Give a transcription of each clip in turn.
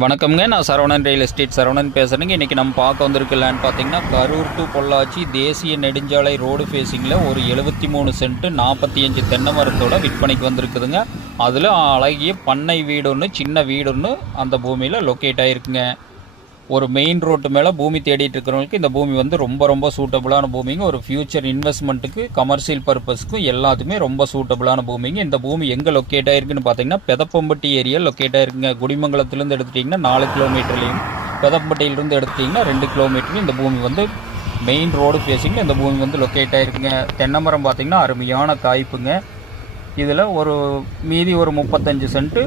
வணக்கம்ங்க. நான் Saravanan real estate Saravanan பேசுகிறேங்க. இன்றைக்கி நம்ம பார்க்க வந்திருக்க லேண்ட் பார்த்தீங்கன்னா கரூர் டு பொள்ளாச்சி தேசிய நெடுஞ்சாலை ரோடு ஃபேஸிங்கில் ஒரு 73 சென்ட்டு 45 தென்னை மரத்தோட விற்பனைக்கு வந்திருக்குதுங்க. அதில் அழகிய பண்ணை வீடு ஒன்று, சின்ன வீடு ஒன்று அந்த பூமியில் லொக்கேட் ஆகிருக்குங்க. ஒரு மெயின் ரோட்டு மேலே பூமி தேடிட்டு இருக்கிறவங்களுக்கு இந்த பூமி வந்து ரொம்ப சூட்டபுளான பூமிங்க. ஒரு ஃபியூச்சர் இன்வெஸ்ட்மெண்ட்டுக்கு, கமர்ஷியல் பர்பஸ்க்கும் எல்லாத்துக்குமே ரொம்ப சூட்டபுளான பூமிங்க. இந்த பூமி எங்கே லொக்கேட் ஆகிருக்குன்னு பார்த்தீங்கன்னா பெதப்பம்பட்டி ஏரியா லொக்கேட் ஆகிருக்குங்க. குடிமங்கலத்திலேருந்து எடுத்துட்டிங்கன்னா 4 கிலோமீட்டர்லையும், பெதப்பம்பட்டியிலிருந்து எடுத்துட்டிங்கன்னா 2 கிலோமீட்டர்லையும் இந்த பூமி வந்து மெயின் ரோடு ஃபேஸிங்கில் இந்த பூமி வந்து லொக்கேட் ஆகிருக்குங்க. தென்னை மரம் பார்த்திங்கன்னா அருமையான காய்ப்புங்க. இதில் மீதி ஒரு 35 சென்ட்டு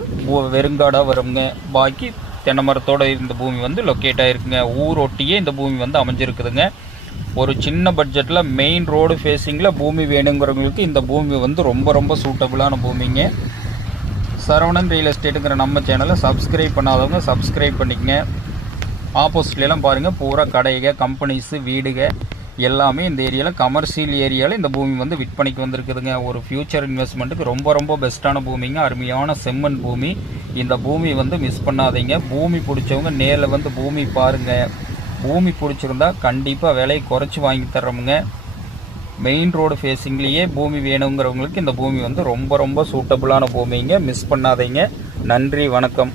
வெறுங்காடாக வருங்க. பாக்கி தென்னை மரத்தோடு இந்த பூமி வந்து லொக்கேட் ஆகிருக்குங்க. ஊரொட்டியே இந்த பூமி வந்து அமைஞ்சிருக்குதுங்க. ஒரு சின்ன பட்ஜெட்டில் மெயின் ரோடு ஃபேஸிங்கில் பூமி வேணுங்கிறவங்களுக்கு இந்த பூமி வந்து ரொம்ப சூட்டபுளான பூமிங்க. சரவணன் ரியல் எஸ்டேட்டுங்கிற நம்ம சேனலை சப்ஸ்கிரைப் பண்ணாதவங்க சப்ஸ்கிரைப் பண்ணிக்கங்க. ஆப்போசிட்லாம் பாருங்கள், பூரா கடைக, கம்பெனிஸு, வீடுக எல்லாமே இந்த ஏரியாவில், கமர்ஷியல் ஏரியாவில் இந்த பூமி வந்து விற்பனைக்கு வந்திருக்குதுங்க. ஒரு ஃபியூச்சர் இன்வெஸ்ட்மெண்ட்டுக்கு ரொம்ப பெஸ்ட்டான பூமிங்க. அருமையான செம்மண் பூமி. இந்த பூமி வந்து மிஸ் பண்ணாதீங்க. பூமி பிடிச்சவங்க நேரில் வந்து பூமி பாருங்கள். பூமி பிடிச்சிருந்தா கண்டிப்பாக விலையை குறைச்சி வாங்கி தர்றோமுங்க. மெயின் ரோடு ஃபேஸிங்லேயே பூமி வேணுங்கிறவங்களுக்கு இந்த பூமி வந்து ரொம்ப சூட்டபுளான பூமிங்க. மிஸ் பண்ணாதீங்க. நன்றி, வணக்கம்.